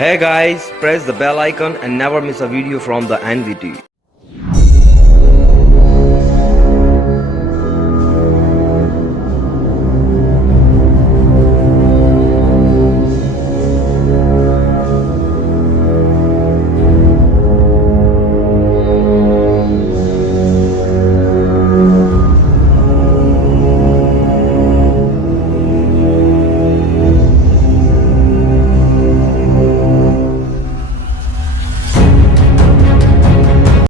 Hey guys, press the bell icon and never miss a video from the NVT.